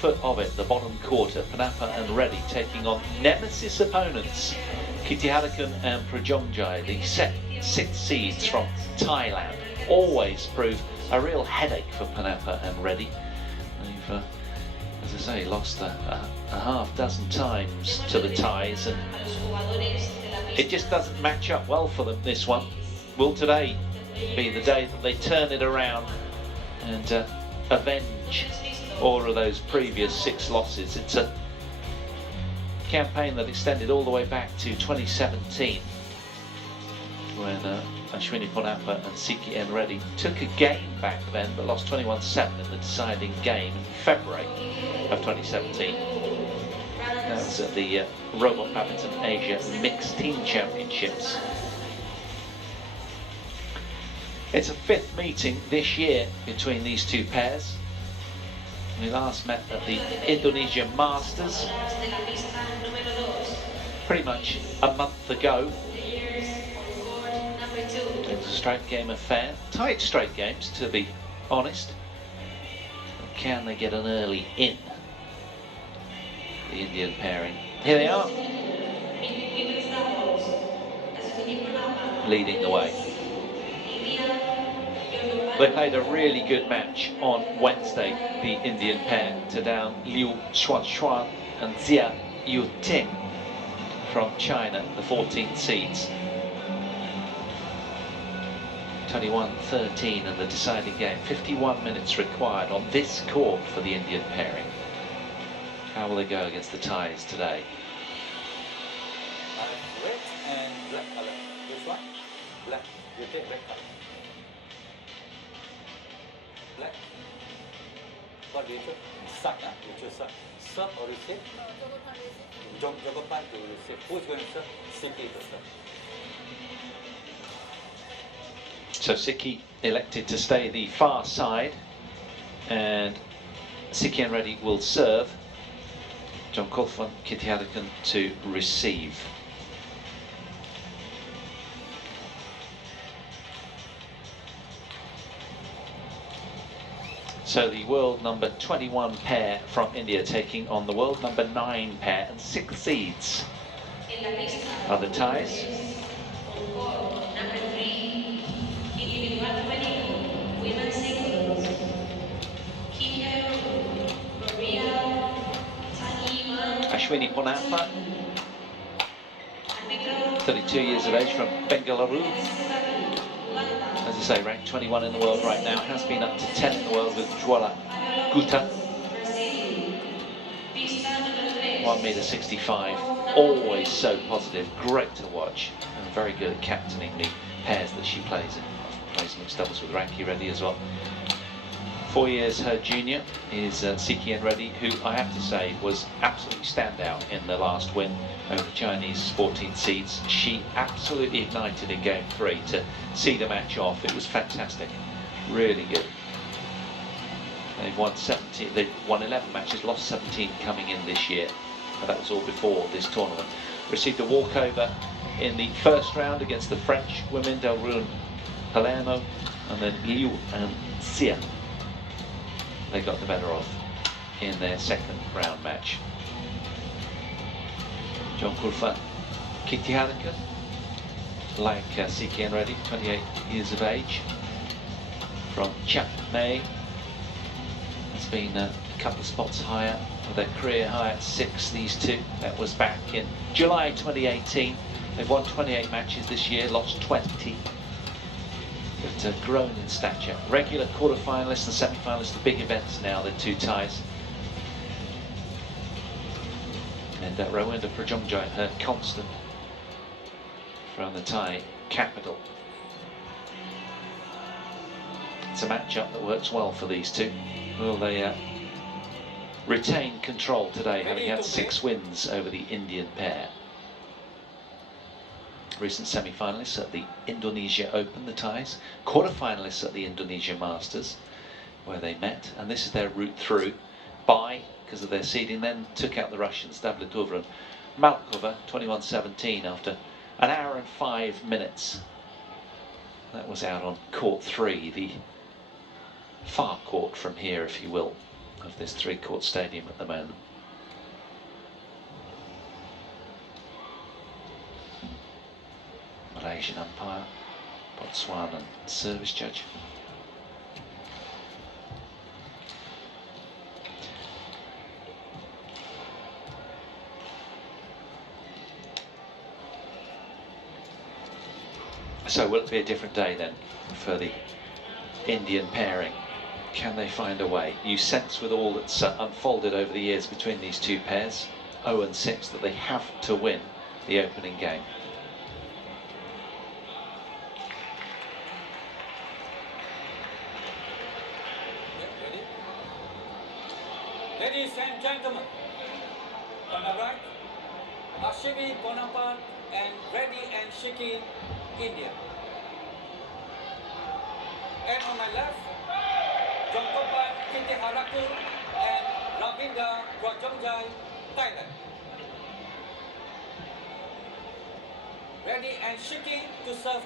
foot of it, the bottom quarter. Ponnappa and Reddy taking on nemesis opponents, Kititharakul and Prajongjai, the set 6 seeds from Thailand. Always prove a real headache for Ponnappa and Reddy. They've, as I say, lost a half dozen times to the Thais, and it just doesn't match up well for them, this one. Will today be the day that they turn it around and avenge all of those previous 6 losses? It's a campaign that extended all the way back to 2017, when Ashwini Ponnappa and Sikki Reddy took a game back then, but lost 21-7 in the deciding game in February of 2017. That was at the Robot Badminton Asia Mixed Team Championships. It's a 5th meeting this year between these two pairs. We last met at the Indonesia Masters pretty much a month ago. It was a straight game affair. Tight straight games, to be honest. But can they get an early in? The Indian pairing. Here they are, leading the way. They played a really good match on Wednesday, the Indian pair, to down Liu Xuan and Jia Yuting from China, the 14th seeds. 21-13 in the deciding game. 51 minutes required on this court for the Indian pairing. How will they go against the Thais today? Red and black color. Which one? Black. You take red color. Black. What do you choose? Suck, huh? You choose suck. Serve or receive? Jogopan to receive. Who's going to serve? Sikki to serve. So Sikki elected to stay the far side, and Sikki and Reddy will serve. Jongkulfan Kititharakul to receive. So the world number 21 pair from India taking on the world number 9 pair, and 6 seeds are the Thais. Ashwini Ponnappa, 32 years of age, from Bengaluru. As I say, ranked 21 in the world right now, has been up to 10 in the world with Jwala Gutta. 1m65, always so positive, great to watch, and very good at captaining the pairs that she plays in. Plays mixed doubles with Ranki Reddy as well. 4 years her junior is Sikki Reddy, who I have to say was absolutely standout in the last win over the Chinese 14 seeds. She absolutely ignited in game 3 to see the match off. It was fantastic, really good. They've won 17. They've won 11 matches, lost 17 coming in this year, but that was all before this tournament. Received a walkover in the first round against the French women, Delrune Palermo, and then Liu and Xia. They got the better of in their second round match. Jongkulfan Kititharakul, like Sikki Reddy, 28 years of age, from Chiang Mai, has been a couple of spots higher, with their career high at 6, these two. That was back in July 2018. They've won 28 matches this year, lost 20. But grown in stature. Regular quarter-finalists and semi-finalists, the big events now, the two Thais. And Rowenda Prajongjai, her constant from the Thai capital. It's a matchup that works well for these two. Will they retain control today, having had 6 wins over the Indian pair? Recent semi-finalists at the Indonesia Open, the Thais. Quarter-finalists at the Indonesia Masters, where they met. And this is their route through. By, because of their seeding, then took out the Russians, Davletova and Malkova, 21-17 after an hour and 5 minutes. That was out on court 3, the far court from here, if you will. of this three-court stadium at the moment. Malaysian umpire, Botswanan service judge. So will it be a different day then for the Indian pairing? Can they find a way? You sense with all that's unfolded over the years between these two pairs, 0 and 6, that they have to win the opening game. Ready? Ladies and gentlemen, on the right, RCB Ponnappa and Reddy and Shiki, India. And on my left, Kititharakul and Prajongjai, Thailand. Reddy and Shiki to serve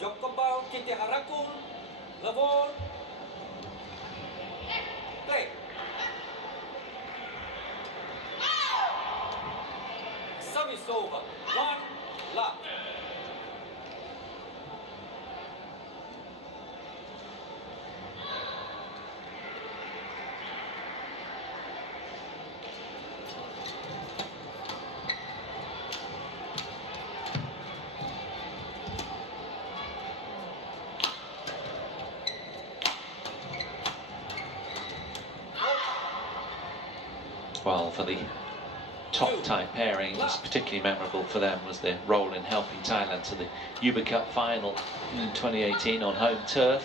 to Kititharakul, Lavor, play. Service over. 1 love. Well, for the top Thai pairing, was particularly memorable for them was their role in helping Thailand to the Uber Cup final in 2018 on home turf.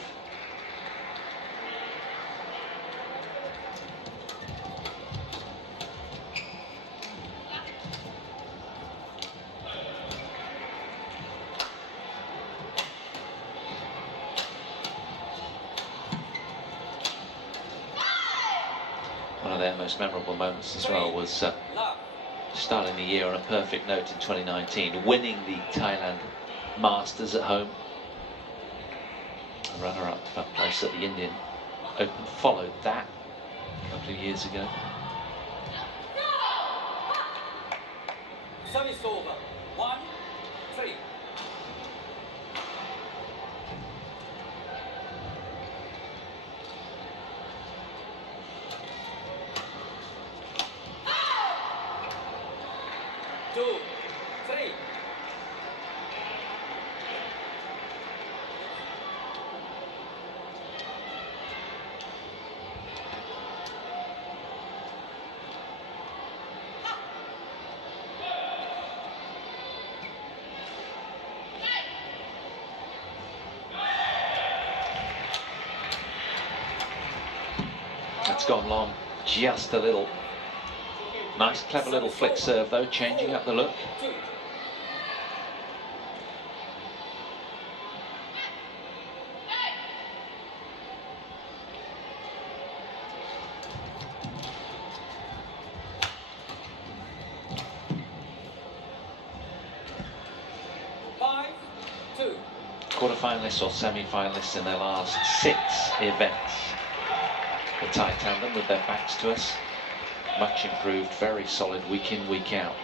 One of their most memorable moments as well was starting the year on a perfect note in 2019, winning the Thailand Masters at home. A runner-up place at the Indian Open followed that a couple of years ago. Service over. 1-3. That's gone long, just a little. Nice, clever little flick serve though, changing up the look. Quarter-finalists or semi-finalists in their last 6 events. The Thai tandem with their backs to us, much improved, very solid week in, week out.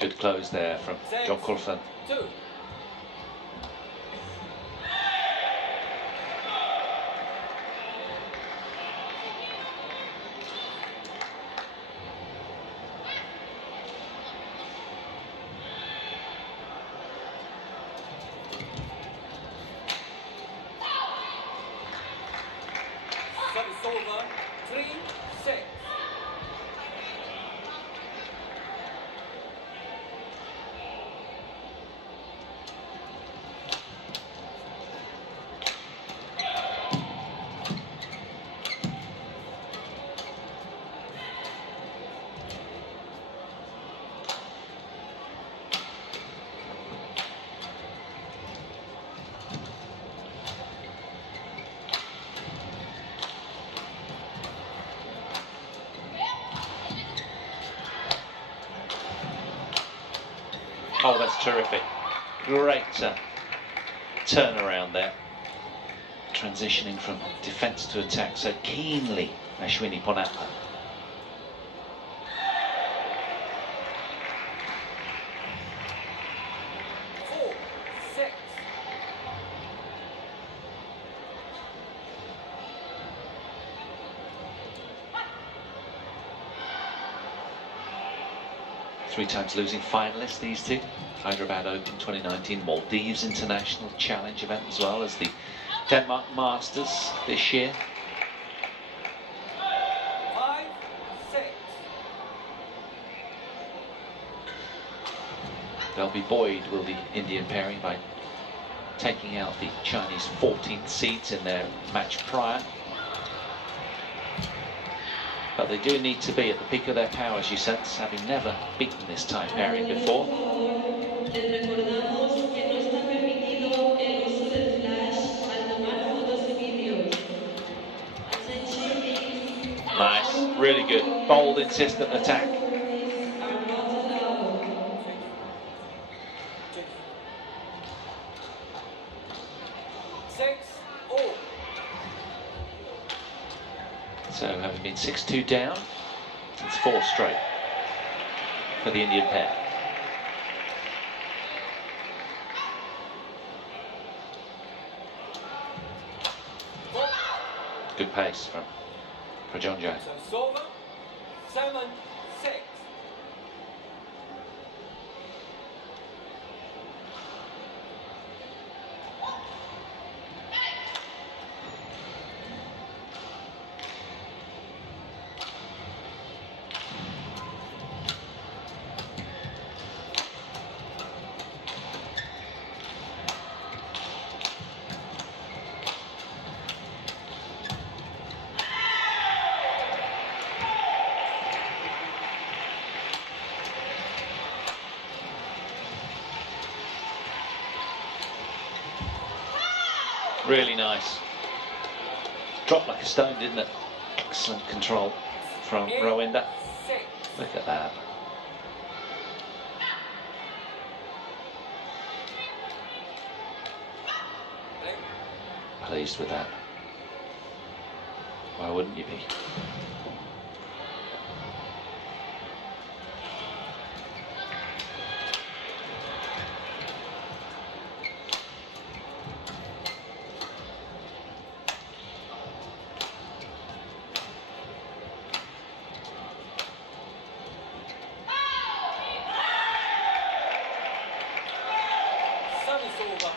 Good close there from John Coulson. Service over. 3-6. Oh, that's terrific. Great turnaround there, transitioning from defence to attack so keenly, Ashwini Ponnappa. Three times losing finalists, these two. Hyderabad Open 2019, Maldives International Challenge event, as well as the Denmark Masters this year. 5-6. They'll be buoyed, will the Indian pairing, by taking out the Chinese 14th seeds in their match prior. But they do need to be at the peak of their powers, you sense, having never beaten this Thai pairing before. Nice, really good, bold, insistent attack. So having been 6-2 down, it's 4 straight for the Indian pair. Good pace from Prajongjai. So 7-6. Really nice. Dropped like a stone, didn't it? Excellent control from Rowinda. Look at that. Pleased with that. Why wouldn't you be?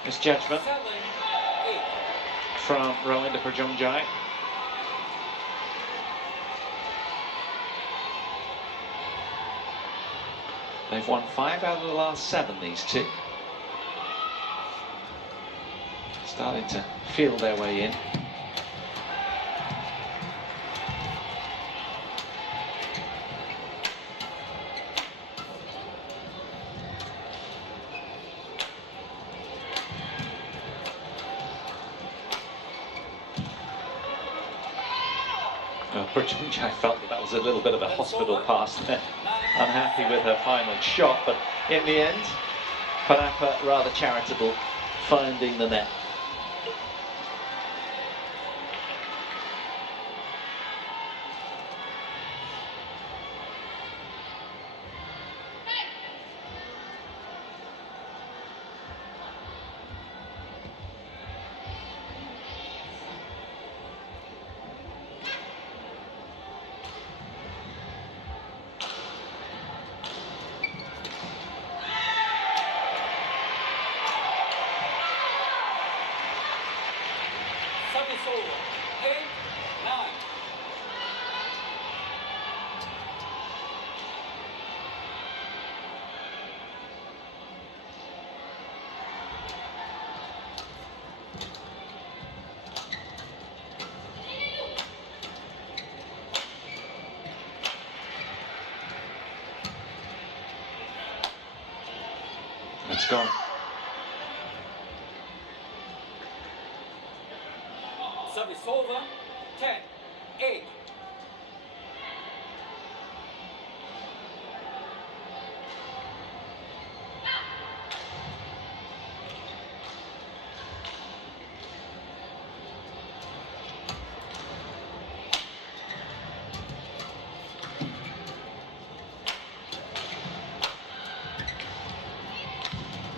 Misjudgment from Rowinda Prajongjai. They've won 5 out of the last 7, these two. Starting to feel their way in. Prajongjai felt that was a little bit of a hospital pass there. Unhappy with her final shot, but in the end, Ponnappa rather charitable, finding the net. It's gone. Service over. 10-8.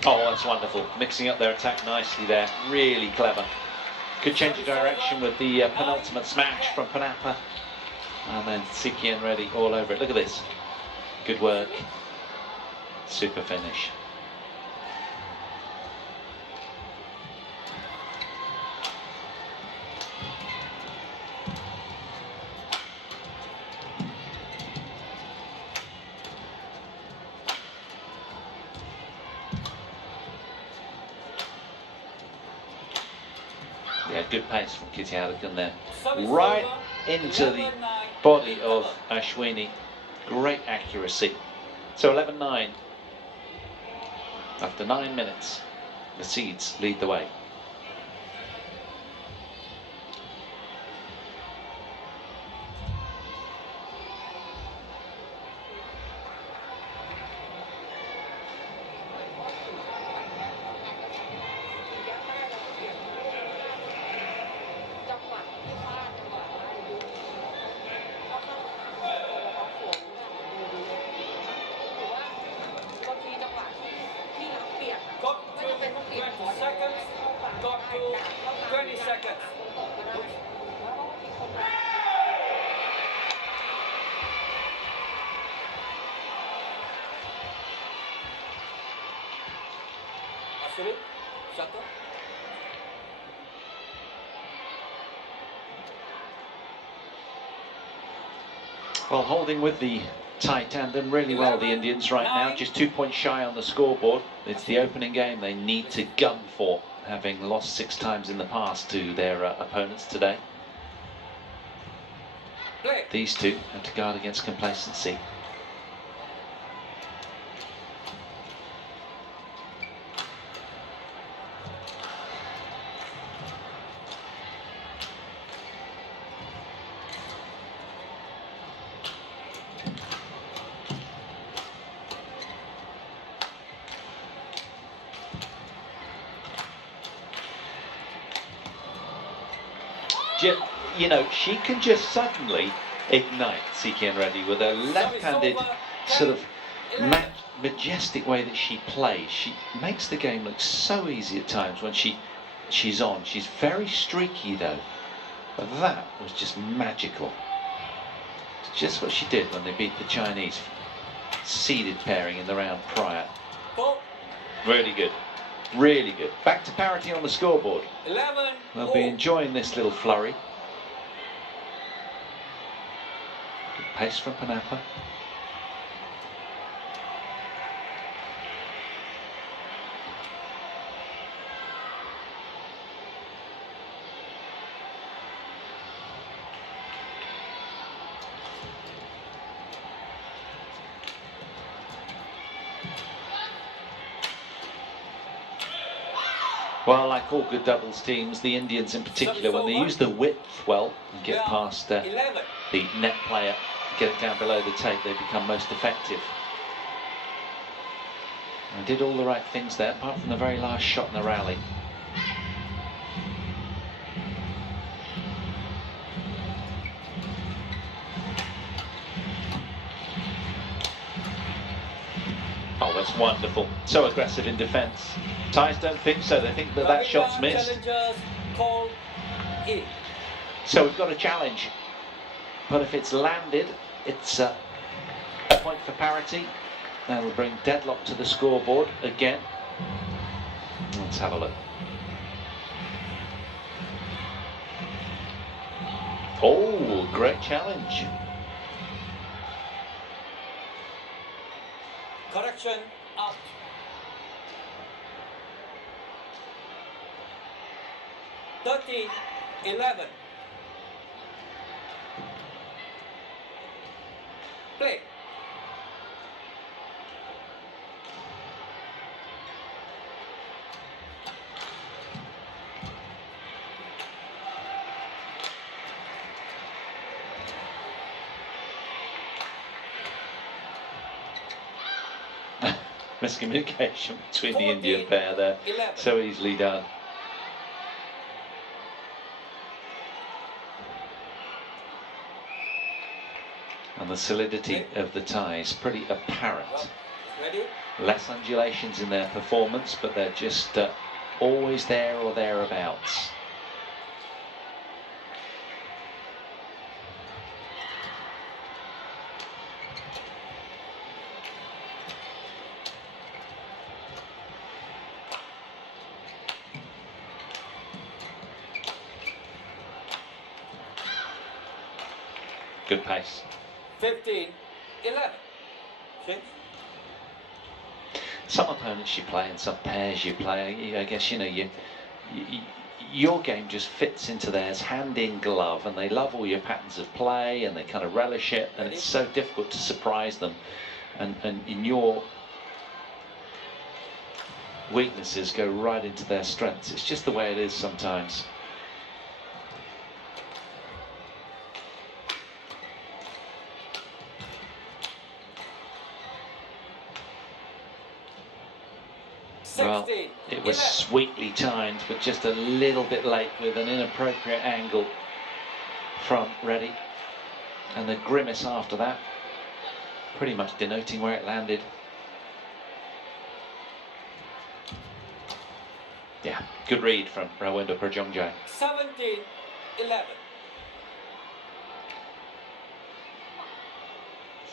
Oh, that's wonderful. Mixing up their attack nicely there. Really clever. Could change of direction with the penultimate smash from Ponnappa. And then Siki and Reddy all over it. Look at this. Good work. Super finish. Yeah, good pace from Kititharakul there. Right into the body of Ashwini. Great accuracy. So 11-9. After 9 minutes, the Seeds lead the way. Got to 20 seconds. Ashwini, shuttle. Well, holding with the tie tandem really well, the Indians right now, just 2 points shy on the scoreboard. It's the opening game they need to gun for, having lost 6 times in the past to their opponents today. These two have to guard against complacency. You know, she can just suddenly ignite Siki and Reddy with a left-handed sort of majestic way that she plays. She makes the game look so easy at times when she's on. She's very streaky though, but that was just magical. It's just what she did when they beat the Chinese seeded pairing in the round prior. Really good. Really good. Back to parity on the scoreboard. 11. They'll be enjoying this little flurry. Good pace from Ponnappa. Well, like all good doubles teams, the Indians in particular, when they use the width well and get past the net player, get it down below the tape, they become most effective. And did all the right things there, apart from the very last shot in the rally. Oh, that's wonderful. So aggressive in defence. Thais don't think so. They think that shot's missed. So we've got a challenge. But if it's landed, it's a point for parity. That'll bring deadlock to the scoreboard again. Let's have a look. Oh, great challenge. Correction, out. Thirty, 11. Play. Miscommunication between the Indian pair there. 11. So easily done. And the solidity of the tie is pretty apparent. Ready? Less undulations in their performance, but they're just always there or thereabouts. Good pace. 15, 11. Change. Some opponents you play and some pairs you play, I guess, you know, your game just fits into theirs hand in glove, and they love all your patterns of play and they kind of relish it, and it's so difficult to surprise them, and in your weaknesses go right into their strengths. It's just the way it is sometimes. Well, it was sweetly timed, but just a little bit late with an inappropriate angle from Reddy. And the grimace after that, pretty much denoting where it landed. Yeah, good read from Prajongjai. 17, 11.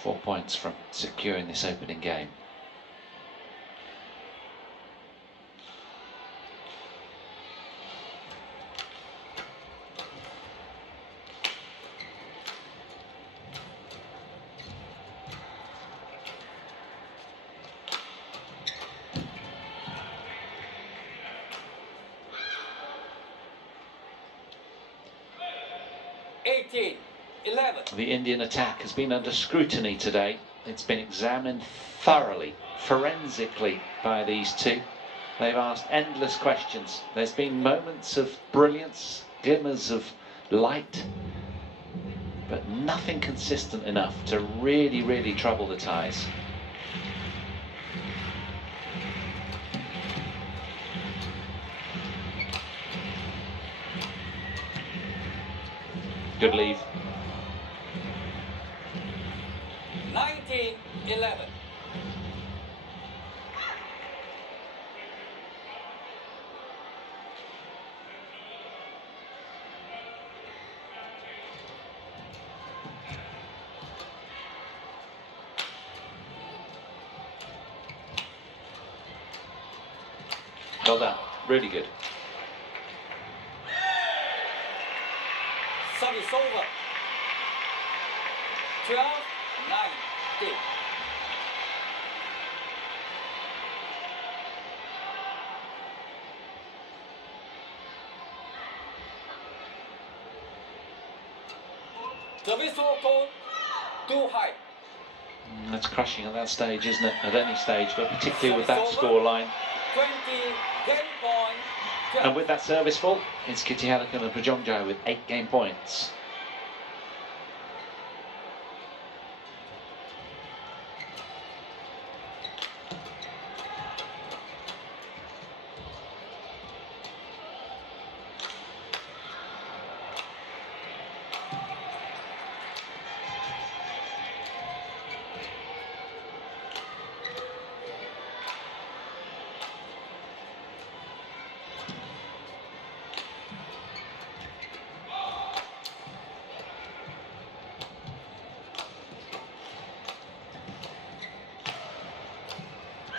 4 points from securing this opening game. The Indian attack has been under scrutiny today. It's been examined thoroughly, forensically by these two. They've asked endless questions. There's been moments of brilliance, glimmers of light, but nothing consistent enough to really trouble the ties. Good leave. 19, 11. Well done. Really good. Service over. 12, 9. Service call too high. That's crushing at that stage, isn't it? At any stage, but particularly with that scoreline. 20, 10 points. And with that service full, it's Kititharakul and Prajongjai with 8 game points.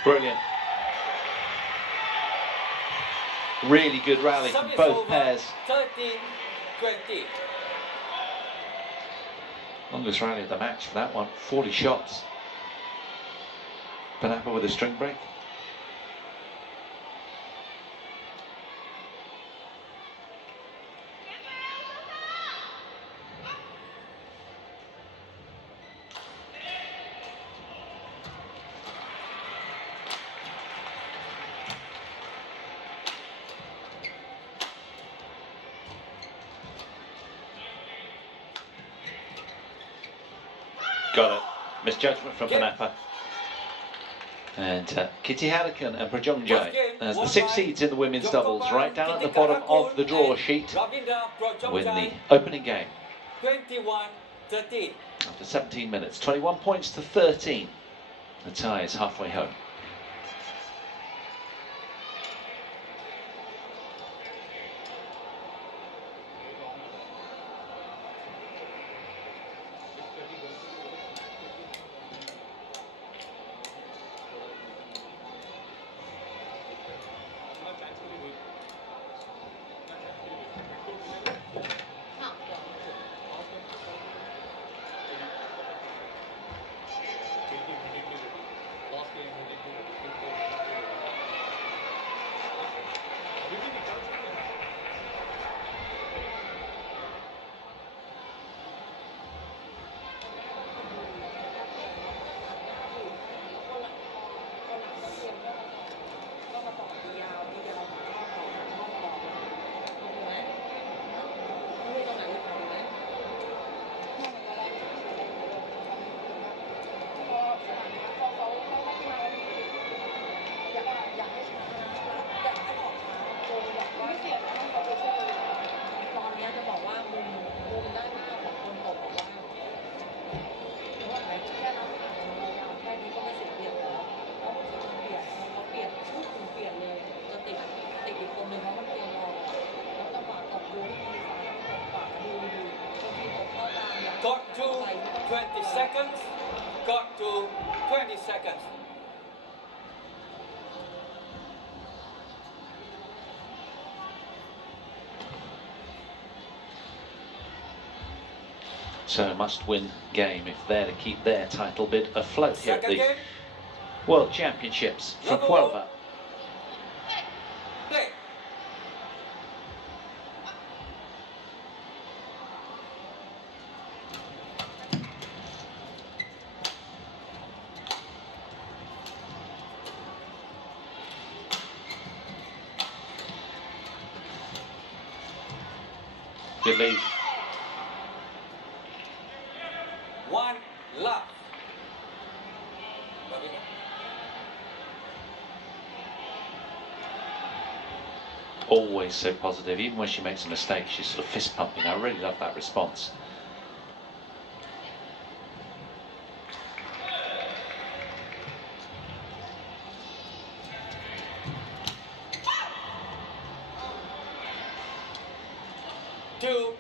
Brilliant. Really good rally from both pairs. 13, 20. Longest rally of the match for that one. 40 shots. Ponnappa with a string break. Got it. Misjudgment from Ponnappa. And Kititharakul and Prajongjai as the 6 seeds in the women's doubles, right down at the bottom of the draw sheet, win the opening game. 21-13. After 17 minutes, 21 points to 13. The tie is halfway home. Got to 20 seconds. Got to 20 seconds. So must-win game if they're to keep their title bid afloat here at the Second game. World Championships from Number one. Ponnappa. Play. Good lead. One love. Always so positive, even when she makes a mistake, she's sort of fist pumping. I really love that response. Two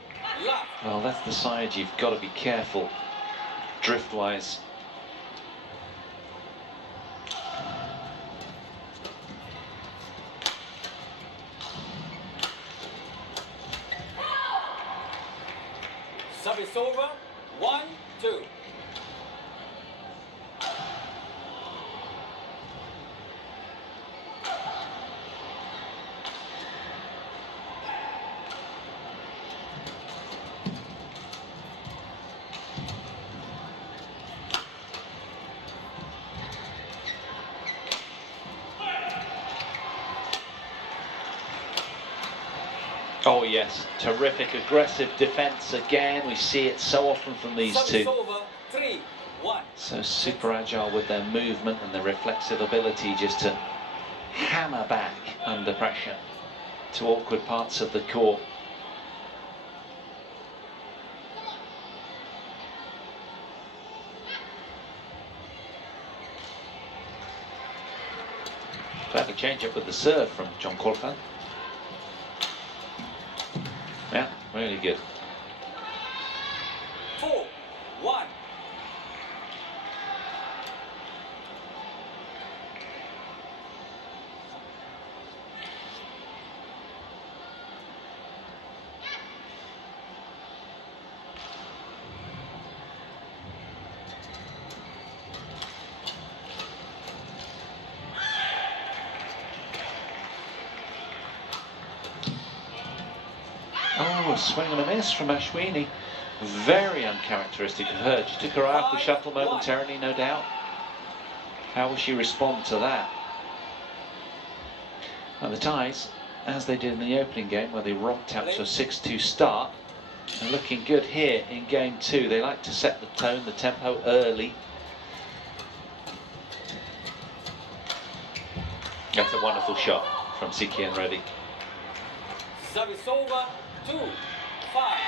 love. Well, that's the side you've got to be careful, drift-wise. Service over. 1-2. Oh yes, terrific aggressive defence again. We see it so often from these Service two. over. 3-1. So super agile with their movement and their reflexive ability just to hammer back under pressure to awkward parts of the court. Clever change up with the serve from John Colfan. Yeah, really good. 4-1. Oh, a swing and a miss from Ashwini. Very uncharacteristic of her. Just took her out the shuttle momentarily, no doubt. How will she respond to that? And the ties, as they did in the opening game, where they romped out to a 6-2 start, are looking good here in game two. They like to set the tone, the tempo early. That's a wonderful shot from Siki and Reddy. Service over. 2-5.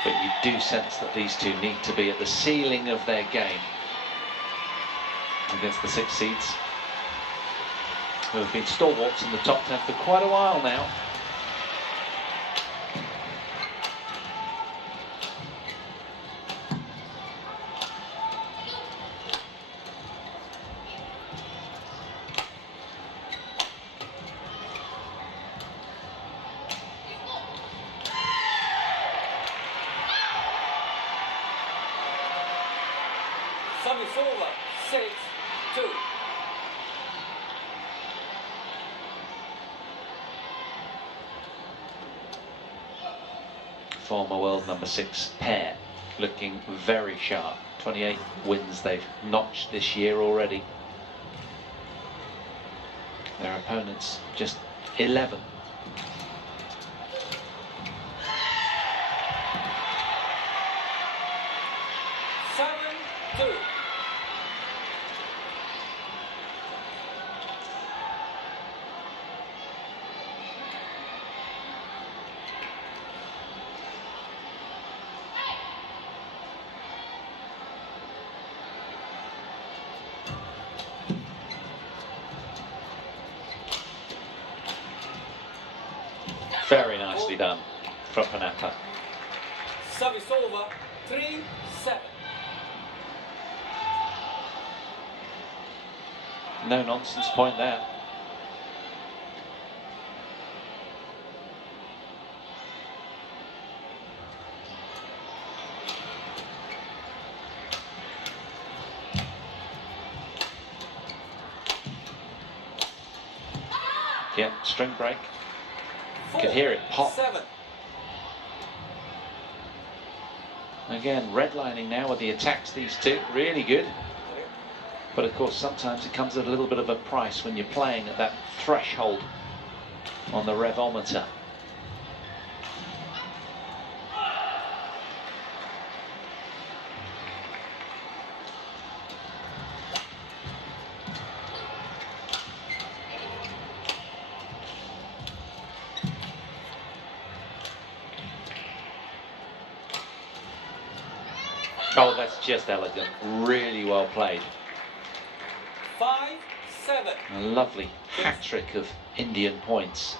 But you do sense that these two need to be at the ceiling of their game. against the 6 seeds, who have been stalwarts in the top 10 for quite a while now. Service over, 6-2. Former world number 6 pair looking very sharp. 28 wins they've notched this year already. Their opponents just 11. Very nicely done from Ponnappa. Service over, 3-7. No nonsense point there. Yeah, string break. You could hear it pop. 4-7. Again, redlining now with the attacks, these two, really good. But of course, sometimes it comes at a little bit of a price when you're playing at that threshold on the revometer. Oh, that's just elegant. Really well played. 5-7. A lovely hat-trick of Indian points.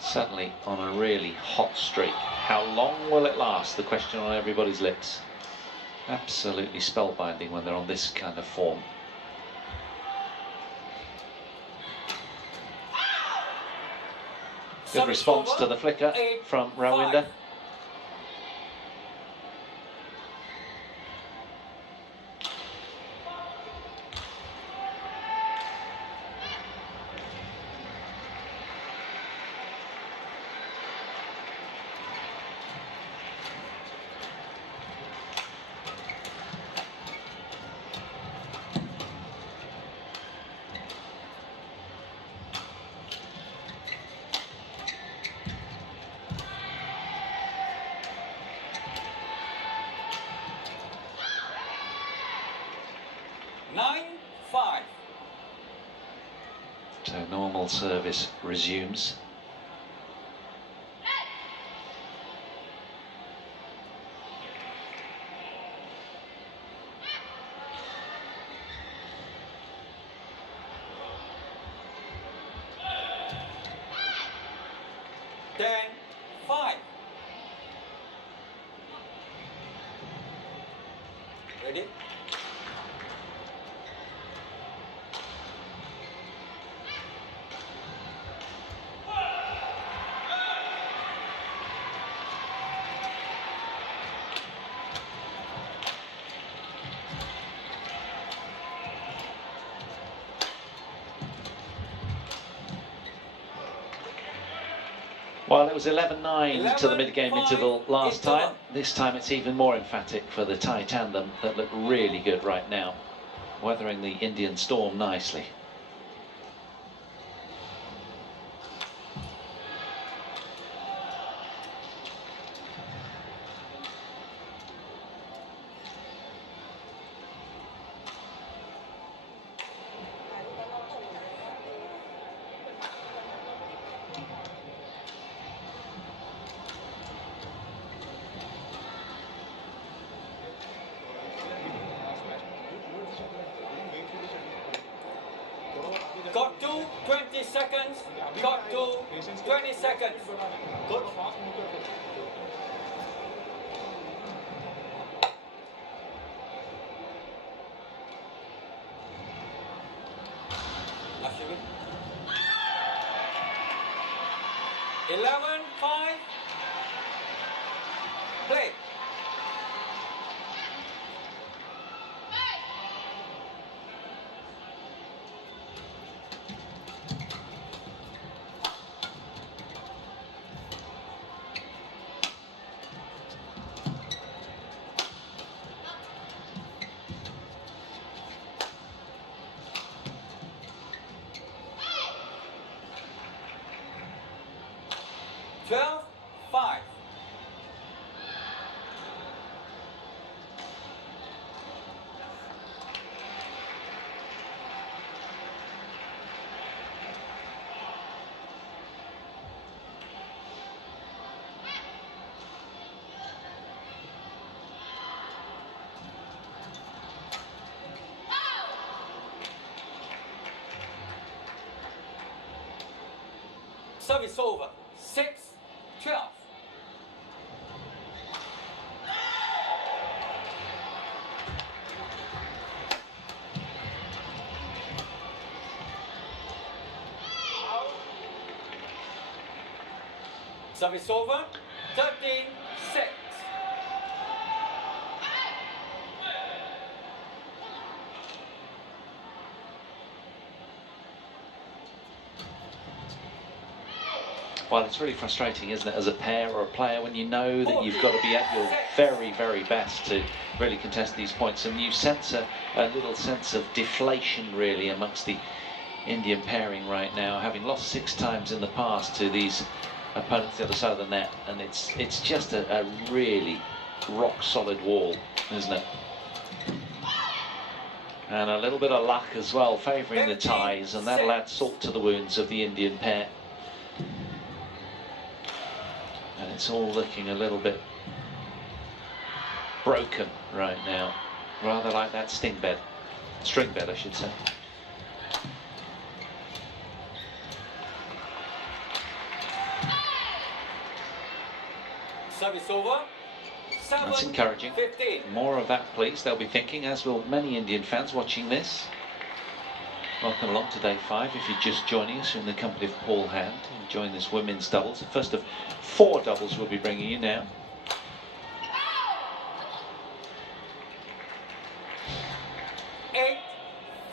Suddenly on a really hot streak. How long will it last? The question on everybody's lips. Absolutely spellbinding when they're on this kind of form. Good response to the flicker from Rawinder. So normal service resumes. Ready? Well, it was 11-9 to the mid-game interval last time. This time it's even more emphatic for the Thai tandem that look really good right now, weathering the Indian storm nicely. Got to 20 seconds. Got to 20 seconds. Good. Ashwin. 11-5. Play. Service over. 6-12. Service over. 13-6. Well, it's really frustrating, isn't it, as a pair or a player, when you know that you've got to be at your very, very best to really contest these points, and you sense a little sense of deflation, really, amongst the Indian pairing right now, having lost 6 times in the past to these opponents the other side of the net, and it's just a really rock-solid wall, isn't it? And a little bit of luck as well, favouring the ties, and that'll add salt to the wounds of the Indian pair. And it's all looking a little bit broken right now, rather like that string bed, I should say. Service over. That's encouraging. 15. More of that, please. They'll be thinking, as will many Indian fans watching this. Welcome along to day 5. If you're just joining us, in the company of Paul Hand, enjoying this women's doubles. The first of 4 doubles we'll be bringing you now.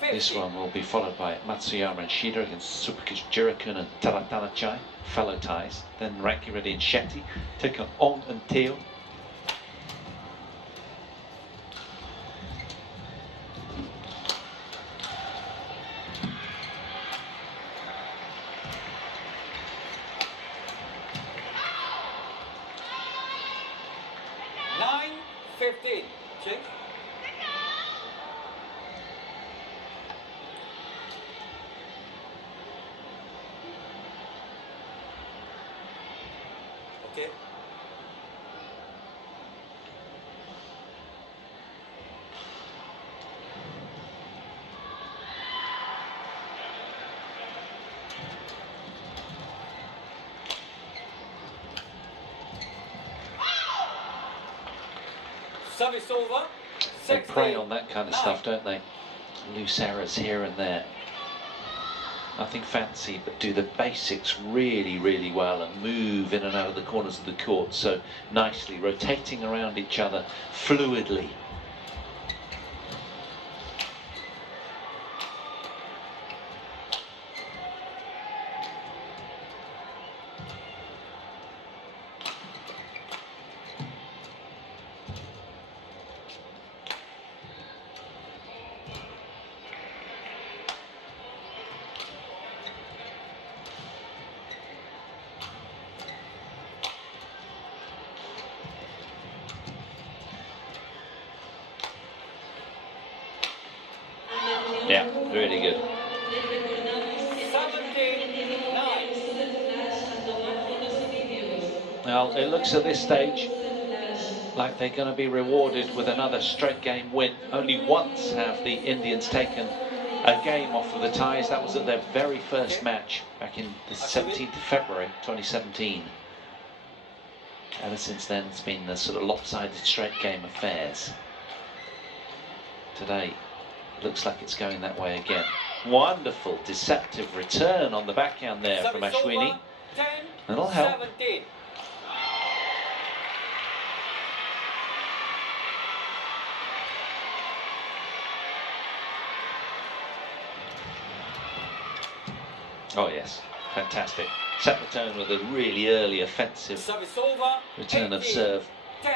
This one will be followed by Matsuyama and Shida against Supakish Jirakun and TotalEnergies, fellow ties. Then Ranki, Reddy and Shetty take on Ong and Teo. Check. Okay. Service over. They prey on that kind of stuff, don't they? Loose errors here and there. Nothing fancy, but do the basics really, really well and move in and out of the corners of the court so nicely, rotating around each other fluidly. Yeah, really good. 17-9. Well, it looks at this stage like they're going to be rewarded with another straight game win. Only once have the Indians taken a game off of the ties. That was at their very first match back in the 17th of February 2017. Ever since then, it's been the sort of lopsided straight game affairs. Today, looks like it's going that way again. Wonderful, deceptive return on the backhand there from Ashwini. That'll help. 17. Oh yes, fantastic. Set the tone with a really early offensive return of serve. 10.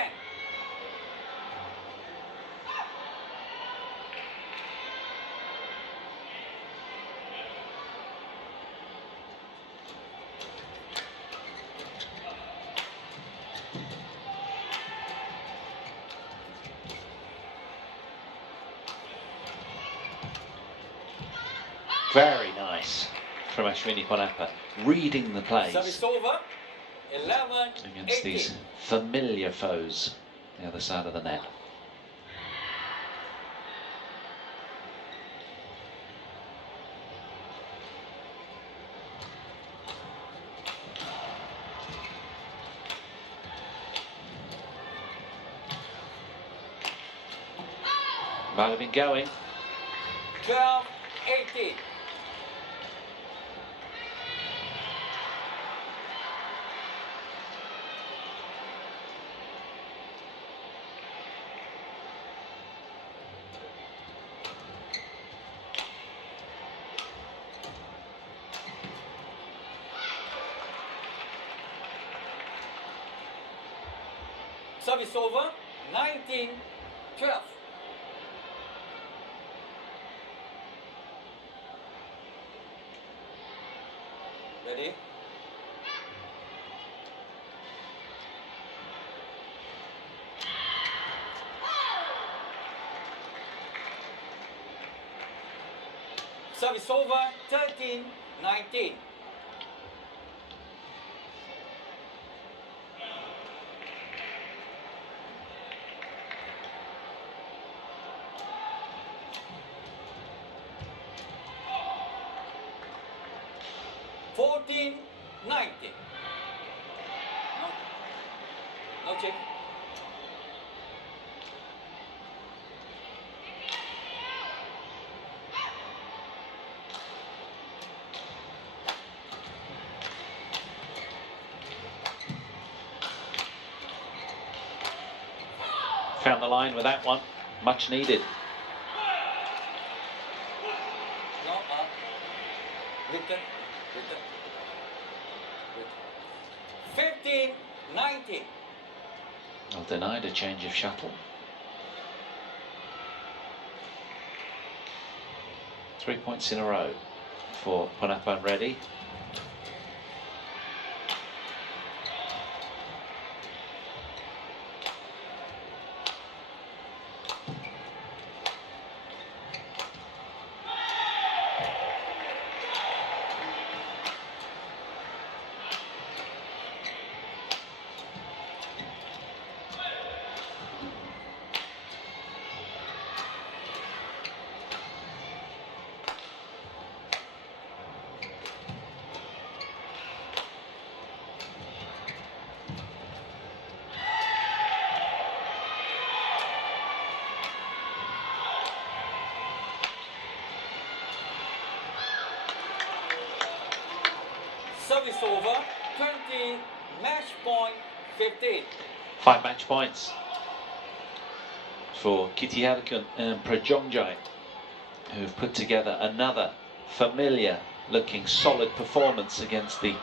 Very nice from Ashwini Ponnappa, reading the plays Service over. 11. against these familiar foes the other side of the net. Might have been going. 12. 18. Service over. 19. 12. Ready? Service over. 13. 19. $14.90. No check. Found the line with that one, much needed. No, return. 15-19. Well, denied a change of shuttle. 3 points in a row for Ponnappa and Reddy. Service over. 20. Match point. 15. 5 match points for Kititharakul and Prajongjai, who've put together another familiar looking solid performance against the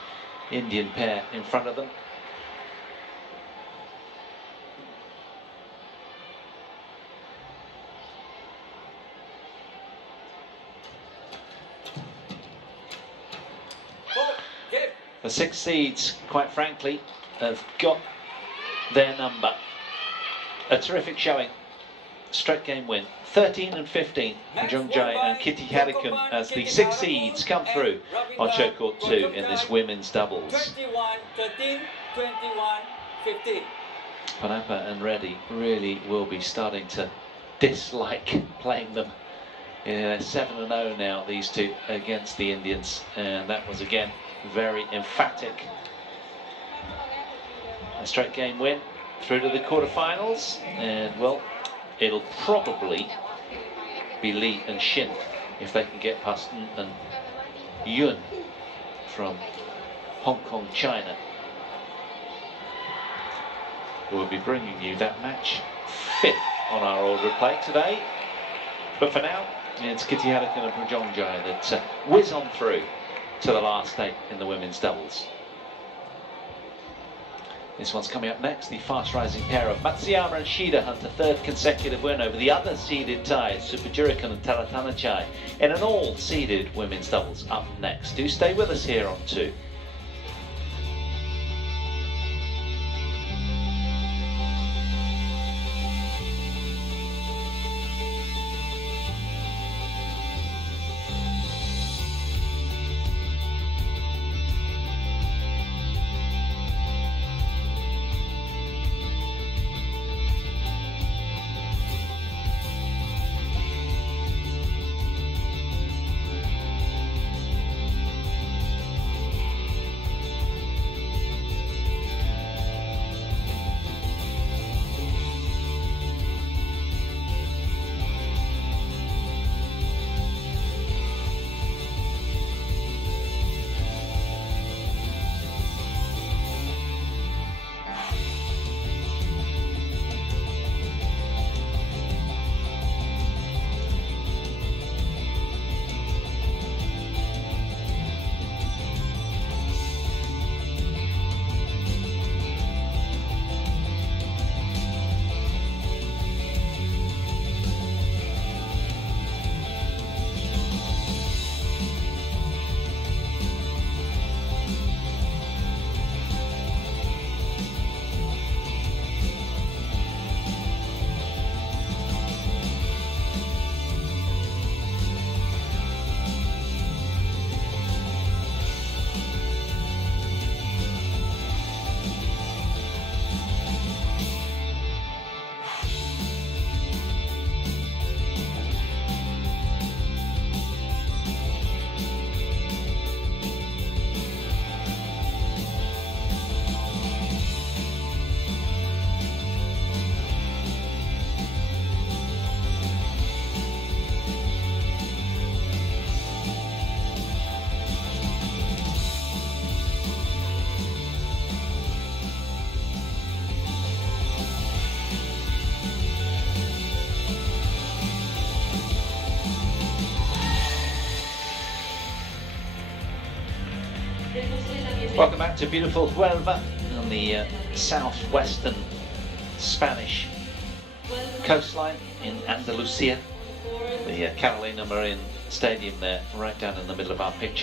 Indian pair in front of them. The 6 seeds, quite frankly, have got their number. A terrific showing. Straight game win. 13 and 15. Prajongjai and Kititharakul as the 6 seeds come through on show court 2 in this women's doubles. 21-13, 21-15. Ponnappa and Reddy really will be starting to dislike playing them Yeah, 7-0 now, these two against the Indians, and that was again very emphatic. A straight game win through to the quarterfinals, and well, it'll probably be Lee and Shin if they can get past and Yun from Hong Kong, China. We'll be bringing you that match 5th on our order of play today. But for now, it's Kititharakul and Prajongjai that whiz on through to the last 8 in the women's doubles. This one's coming up next, the fast-rising pair of Matsuyama and Shida hunt a 3rd consecutive win over the other seeded ties, Sudirman and TotalEnergies, in an all-seeded women's doubles. Up next. Do stay with us here on 2. Welcome back to beautiful Huelva on the southwestern Spanish coastline in Andalusia. The Carolina Marin Stadium there, right down in the middle of our picture.